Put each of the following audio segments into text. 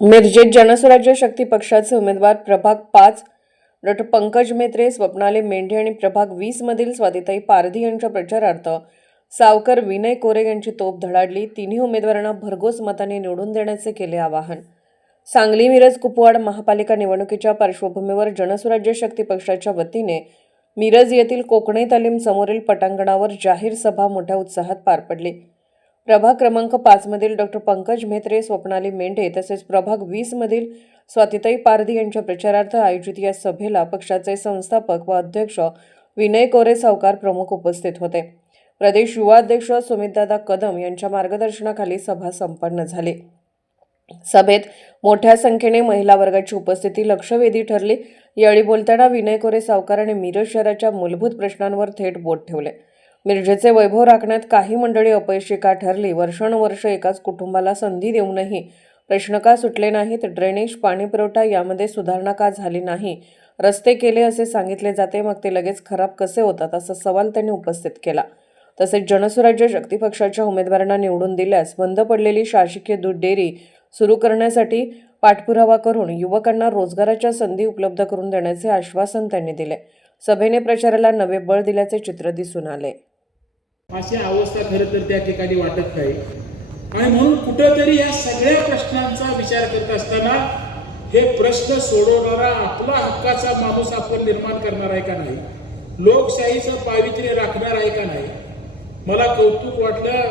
मिरजेत जनसुराज्य शक्ती पक्षाचे उमेदवार प्रभाग 5 डॉ. पंकज म्हेत्रे, स्वप्नाली मेंढे आणि प्रभाग 20 मधील स्वातिताई पारधी यांच्या प्रचारार्थ सावकर विनय कोरे यांची तोफ धडाडली. तिन्ही उमेदवारांना भरघोस मताने निवडून देण्याचे केले आवाहन. सांगली मिरज कुपवाड महापालिका निवडणुकीच्या पार्श्वभूमीवर जनसुराज्य शक्ती पक्षाच्या वतीने मिरज येथील कोकणे तालीम समोरील पटांगणावर जाहीर सभा मोठ्या उत्साहात पार पडली. प्रभाग क्रमांक 5 मधील डॉ. पंकज म्हेत्रे, स्वप्नाली मेंढे तसेच प्रभाग 20 मधील स्वातिताई पारधी यांच्या प्रचारार्थ आयोजित या सभेला पक्षाचे संस्थापक व अध्यक्ष विनय कोरे सावकार प्रमुख उपस्थित होते. प्रदेश युवा अध्यक्ष सुमितदादा कदम यांच्या मार्गदर्शनाखाली सभा संपन्न झाली. सभेत मोठ्या संख्येने महिला वर्गाची उपस्थिती लक्षवेधी ठरली. यावेळी बोलताना विनय कोरे सावकार आणि मिरज शहराच्या मूलभूत प्रश्नांवर थेट बोट ठेवले. मिरजेचे वैभव राखण्यात काही मंडळी अपयशी का ठरली? वर्षानुवर्ष एकाच कुटुंबाला संधी देऊनही प्रश्न का सुटले नाहीत? ड्रेनेज, पाणी पुरवठा यामध्ये सुधारणा का झाली नाही? रस्ते केले असे सांगितले जाते, मग ते लगेच खराब कसे होतात, असा सवाल त्यांनी उपस्थित केला. तसेच जनसुराज्य शक्ती पक्षाच्या उमेदवारांना निवडून दिल्यास बंद पडलेली शासकीय दूध डेअरी सुरू करण्यासाठी पाठपुरावा करून युवकांना रोजगाराच्या संधी उपलब्ध करून देण्याचे आश्वासन त्यांनी दिले. सभेने प्रचाराला नवे बळ दिल्याचे चित्र दिसून आले. अशी अवस्था खरं तर त्या ठिकाणी वाटत नाही आणि म्हणून कुठेतरी या सगळ्या प्रश्नांचा विचार करत असताना हे प्रश्न सोडवणारा आपला हक्काचा माणूस आपण निर्माण करणार आहे का नाही, लोकशाहीचं पावित्र्य राखणार आहे का नाही. मला कौतुक वाटलं,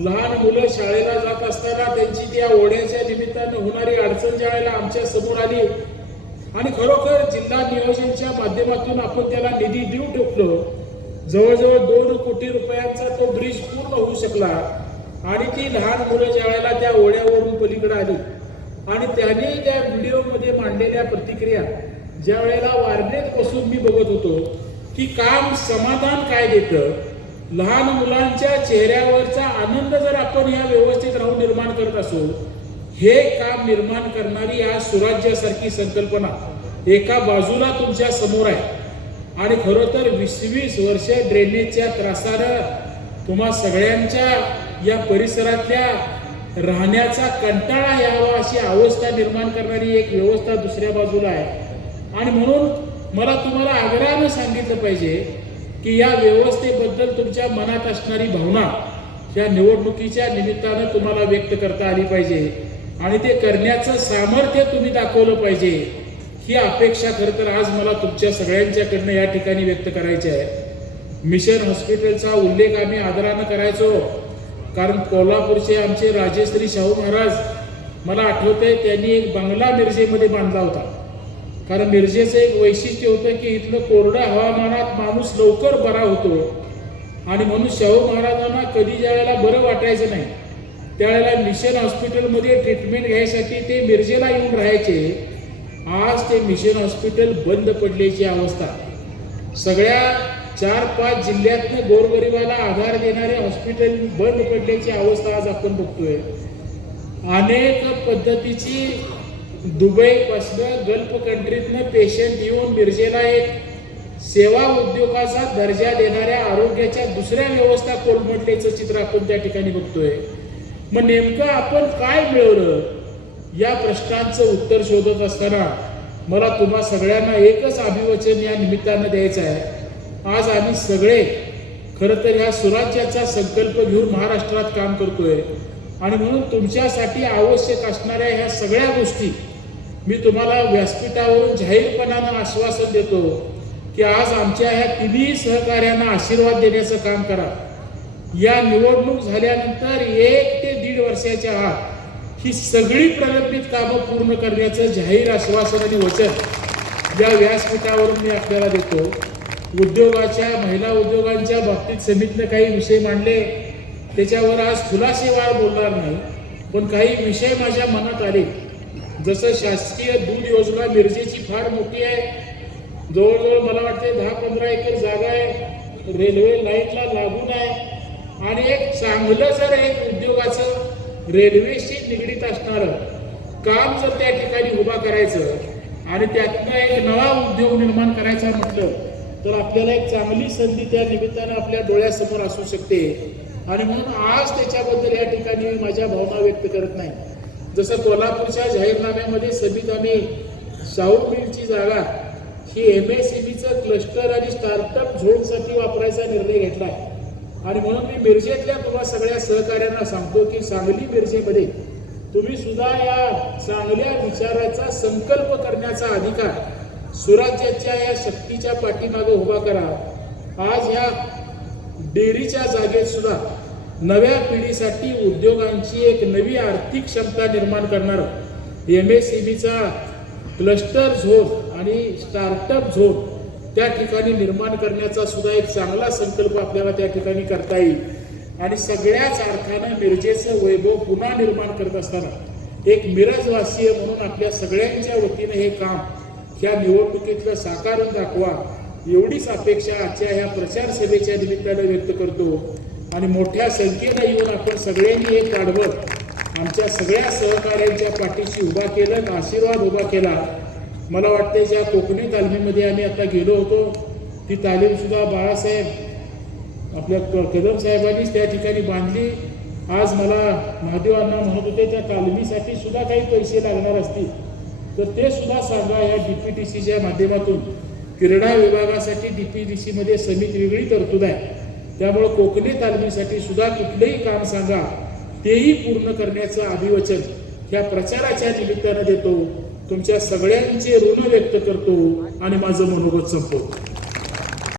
लहान मुलं शाळेला जात असताना त्यांची त्या ओढ्याच्या निमित्तानं होणारी अडचण ज्या वेळेला आमच्या समोर आली आणि खरोखर जिल्हा नियोजनच्या माध्यमातून आपण त्याला निधी देऊ टाकलो. जवळजवळ 2 कोटी रुपयांचा तो ब्रिज पूर्ण होऊ शकला आणि ती लहान मुलं ज्या वेळेला त्या ओढ्यावरून पलीकडे आली आणि त्यांनी त्या व्हिडिओमध्ये मांडलेल्या प्रतिक्रिया ज्या वेळेला वारनेत बसून मी बघत होतो की काम समाधान काय देतं, लहान मुलांच्या चेहऱ्यावरचा आनंद जर आपण या व्यवस्थित राहून निर्माण करत असो, हे काम निर्माण करणारी या सुराज्यासारखी संकल्पना एका बाजूला तुमच्या समोर आहे आणि खरं तर 20-20 वर्ष ड्रेनेजच्या त्रासानं तुम्हा सगळ्यांच्या या परिसरातल्या राहण्याचा कंटाळा यावा अशी अवस्था निर्माण करणारी एक व्यवस्था दुसऱ्या बाजूला आहे. आणि म्हणून मला तुम्हाला आग्रहानं सांगितलं पाहिजे की या व्यवस्थेबद्दल तुमच्या मनात असणारी भावना या निवडणुकीच्या निमित्तानं तुम्हाला व्यक्त करता आली पाहिजे आणि ते करण्याचं सामर्थ्य तुम्ही दाखवलं पाहिजे. ही अपेक्षा खरं तर आज मला तुमच्या सगळ्यांच्याकडनं या ठिकाणी व्यक्त करायची आहे. मिशन हॉस्पिटलचा उल्लेख आम्ही आदरानं करायचो, कारण कोल्हापूरचे आमचे राजेश्री शाहू महाराज, मला आठवतंय त्यांनी एक बंगला मिरजेमध्ये बांधला होता. कारण मिरजेचं एक वैशिष्ट्य होतं की इथलं कोरड्या हवामानात माणूस लवकर बरा होतो आणि म्हणून शाहू महाराजांना कधी ज्या वेळेला बरं वाटायचं नाही त्यावेळेला मिशन हॉस्पिटलमध्ये ट्रीटमेंट घ्यायसाठी ते मिरजेला येऊन राहायचे. आज ते मिशन हॉस्पिटल बंद पडल्याची अवस्था, सगळ्या 4-5 जिल्ह्यातनं गोरगरिबाला आधार देणारे हॉस्पिटल बंद पडल्याची अवस्था आज आपण बघतोय. अनेक पद्धतीची दुबईपासून गल्फ कंट्रीतनं पेशंट येऊन मिरजेला एक सेवा उद्योगाचा दर्जा देणाऱ्या आरोग्याच्या दुसऱ्या व्यवस्था कोलमडल्याचं चित्र आपण त्या ठिकाणी बघतोय. मग नेमकं आपण काय मिळवलं या प्रश्नांचं उत्तर शोधत असताना मला तुम्हा सगळ्यांना एकच अभिवचन या निमित्तानं द्यायचं आहे. आज आम्ही सगळे खरं तर ह्या सुराज्याचा संकल्प घेऊन महाराष्ट्रात काम करतोय आणि म्हणून तुमच्यासाठी आवश्यक असणाऱ्या ह्या सगळ्या गोष्टी मी तुम्हाला व्यासपीठावरून जाहीरपणानं आश्वासन देतो की आज आमच्या ह्या तिन्ही सहकार्यांना आशीर्वाद देण्याचं काम करा. या निवडणूक झाल्यानंतर 1 ते 1.5 वर्षाच्या आत ही सगळी प्रलंबित कामं पूर्ण करण्याचं जाहीर आश्वासन आणि वचन या व्यासपीठावरून मी आपल्याला देतो. उद्योगाच्या, महिला उद्योगांच्या बाबतीत समितीनं काही विषय मांडले, त्याच्यावर आज खुलासेवार बोलणार नाही, पण काही विषय माझ्या मनात आले. जसं शासकीय दूध योजना मिरजेची फार मोठी आहे, जवळजवळ मला वाटते 10-15 एकर जागा आहे, रेल्वे लाईनला लागून आहे आणि एक चांगलं जर एक उद्योगाचं रेल्वेशी निगडीत असणारं काम जर त्या ठिकाणी उभा करायचं आणि त्यातनं एक नवा उद्योग निर्माण करायचा म्हटलं तर आपल्याला एक चांगली संधी त्या निमित्तानं आपल्या डोळ्यासमोर असू शकते आणि म्हणून आज त्याच्याबद्दल या ठिकाणी माझ्या भावना व्यक्त करत नाही. जसं कोल्हापूरच्या जाहीरनाम्यामध्ये समित आम्ही शाहू मिलची जागा ही MSMEचं क्लस्टर आणि स्टार्टअप झोनसाठी वापरायचा निर्णय घेतला आणि म्हणून मी मिरजेतल्या तुम्हा सगळ्या सहकाऱ्यांना सांगतो की सांगली मिरजेमध्ये तुम्ही सुद्धा या चांगल्या विचाराचा संकल्प करण्याचा अधिकार सुराज्याच्या या शक्तीच्या पाठीमागे उभा करा. आज ह्या डेअरीच्या जागेत सुद्धा नव्या पिढीसाठी उद्योगांची एक नवी आर्थिक क्षमता निर्माण करणार MSMEचा क्लस्टर झोन आणि स्टार्टअप झोन त्या ठिकाणी निर्माण करण्याचा सुद्धा एक चांगला संकल्प आपल्याला त्या ठिकाणी करता येईल आणि सगळ्याच अर्थानं मिरजेचं वैभव पुन्हा निर्माण करत असताना एक मिरजवासीय म्हणून आपल्या सगळ्यांच्या वतीनं हे काम ह्या निवडणुकीतलं साकारून दाखवा एवढीच अपेक्षा आजच्या ह्या प्रचार सभेच्या निमित्तानं व्यक्त करतो आणि मोठ्या संख्येनं येऊन आपण सगळ्यांनी एक पाठबळ आमच्या सगळ्या सहकाऱ्यांच्या पाठीशी उभा केलं, आशीर्वाद उभा केला. मला वाटते ज्या कोकणी तालमीमध्ये आम्ही आता गेलो होतो ती तालीम सुद्धा बाळासाहेब आपल्या कदम साहेबांनीच त्या ठिकाणी बांधली. आज मला महादेव अण्णा म्हणत होते त्या तालमीसाठी सुद्धा काही पैसे लागणार असतील तर ते सुद्धा सांगा. या DPTCच्या माध्यमातून क्रीडा विभागासाठी DPTCमध्ये समित वेगळी तरतूद आहे, त्यामुळे कोकणी तालमीसाठी सुद्धा कुठलेही काम सांगा तेही पूर्ण करण्याचं अभिवचन ह्या प्रचाराच्या निमित्तानं देतो. तुमच्या सगळ्यांचे ऋण व्यक्त करतो आणि माझं मनोगत संपवतो.